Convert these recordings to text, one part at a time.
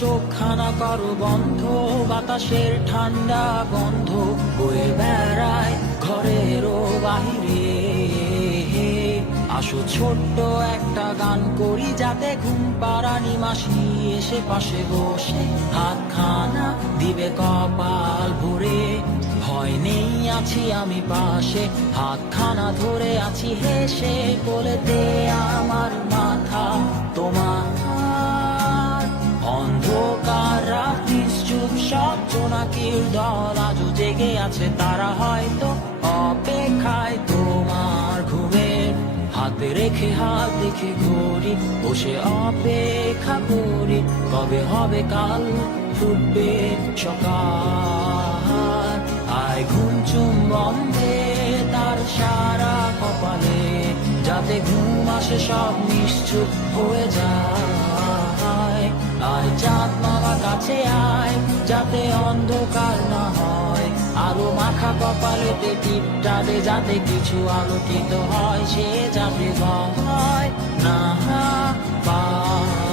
চোখখানা করো বন্ধ, বাতাসের ঠান্ডা গন্ধ বয়ে বেড়ায় ঘরেরও বাহিরে। আসো ছোট্ট একটা গান করি, যাতে ঘুম পাড়ানি মাসি এসে পাশে বসে হাতখানা দিবে কপাল ভরে। ভয় নেই, আছি আমি পাশে, হাতখানা ধরে আছি হেসে, কোলেতে আমার মাথা তোমার। অন্ধকার রাত্রি চুপ, সব জোনাকির দল আজও জেগে আছে, তারা হয়তো অপেক্ষায় তোমার ঘুমের। হাতে রেখে হাত দেখে ঘড়ি, বসে অপেক্ষা করি, কবে হবে কাল, ফুটবে সকাল। আয় ঘুম চুম্বন দে তার সারা কপালে, যাতে ঘুম আসে সব নিশ্চুপ হয়ে যায়। আয় চাঁদ মামা কাছে আয়, যাতে অন্ধকার না হয়, আলো মাখা কপালেতে টিপটা দে, যাতে কিছু আলোকিত হয়, সে যাতে ভয় না পায়।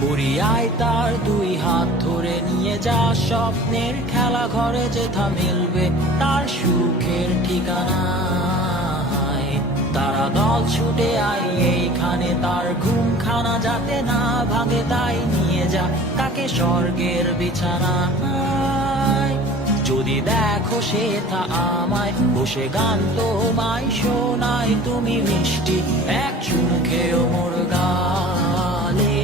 পুরিয়ায় তার দুই হাত ধরে নিয়ে যা, স্বপ্নের খেলা ঘরে যেথা মিলবে তার সুখের ঠিকানা। তারা দল ছুটে আই এইখানে, তার ঘুমখানা যাতে না ভাঙে, তাই নিয়ে যা তাকে স্বর্গের বিছানায়। যদি দেখো সে তা আমায় বসে গান তোমায় শোনায়, তুমি মিষ্টি এক চুমু খেয়েও মোর গালে।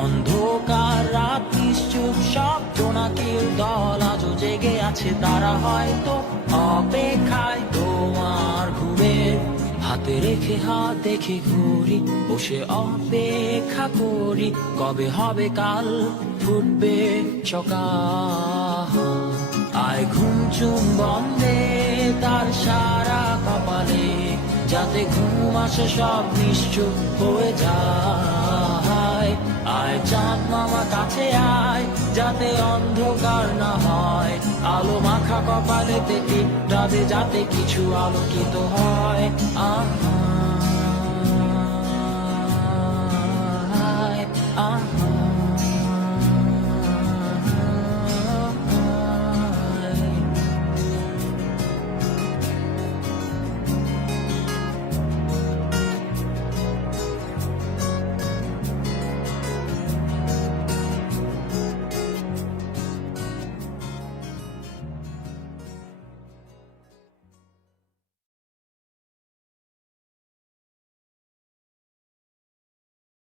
অন্ধকার রাত্রি চুপ, সব জোনাকির দল আজও জেগে আছে, তারা হয়তো অপেক্ষায় তোমার ঘুমের। হাতে রেখে হাত দেখে ঘুরি, বসে অপেক্ষা করি, কবে হবে কাল, ফুটবে সকাল। আয় ঘুম চুম্বন দে তার সারা কপালে, যাতে ঘুম আসে সব নিশ্চুপ হয়ে যায়। আয় চাঁদ মামা কাছে আয়, যাতে অন্ধকার না হয়, আলো মাখা কপালেতে টিপটা দে, যাতে কিছু আলোকিত হয়।